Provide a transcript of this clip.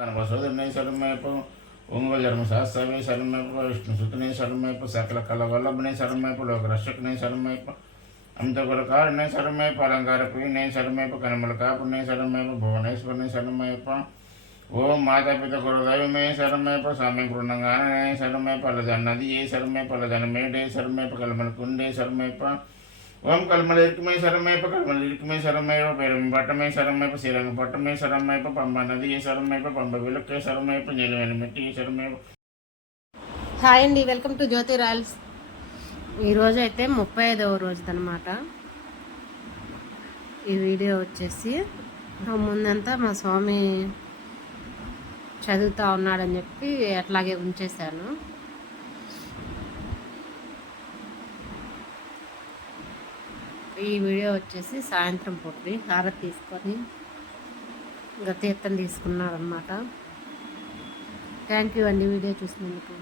కనకసోదరుని శరణమయ్యప్ప, ఒంగోలు ధర్మశాస్త్రవే శరణమయ్యప్ప, విష్ణుసుతుని శరణమయ్యప్ప, సకల కళవల్లభనే శరణమయ్యప్ప, లోకరక్షకుని శరణమయ్యప్ప, అంతకులకారుని శరణమయ్యప్ప, అలంకార ప్రియుని శరణమయ్యప్ప, కనుమల కాపుని శరణమయ్యప్ప, భువనేశ్వరుని శరణమయ్యప్ప, ఓం మాతాపిత గురుదైవమే శరణమయ్యప్ప, స్వామి బృందంగానే శరణమయ్యప్ప, అల్లదన్నది ఏ శరణమయ్యప్ప, అల్లదనమేడే శరణమయ్యప్ప, కలమల కుండే శరణమయ్యప్ప, ఓం కల్మల ఇరుకుమే శరణమయ్యప్ప, కల్మల ఇరుకుమే శరణమయ్యప్ప, పేరం పట్టమే శరణమయ్యప్ప, శ్రీరంగ పట్టమే శరణమయ్యప్ప, పంబ నది శరణమయ్యప్ప, పంబ విలుక్కే శరణమయ్యప్ప, నీలమైన మెట్టి శరణమయ్యప్ప. హాయ్ అండి, వెల్కమ్ టు జ్యోతి రాయల్స్. ఈరోజు అయితే 35వ రోజు అనమాట. ఈ వీడియో వచ్చేసి ముందంతా మా స్వామి చదువుతూ ఉన్నాడని చెప్పి అట్లాగే ఉంచేశాను. ఈ వీడియో వచ్చేసి సాయంత్రం పూర్తి హారతి తీసుకొని ఇంకా తీర్థం తీసుకున్నారనమాట. థ్యాంక్ యూ అండి వీడియో చూసినందుకు.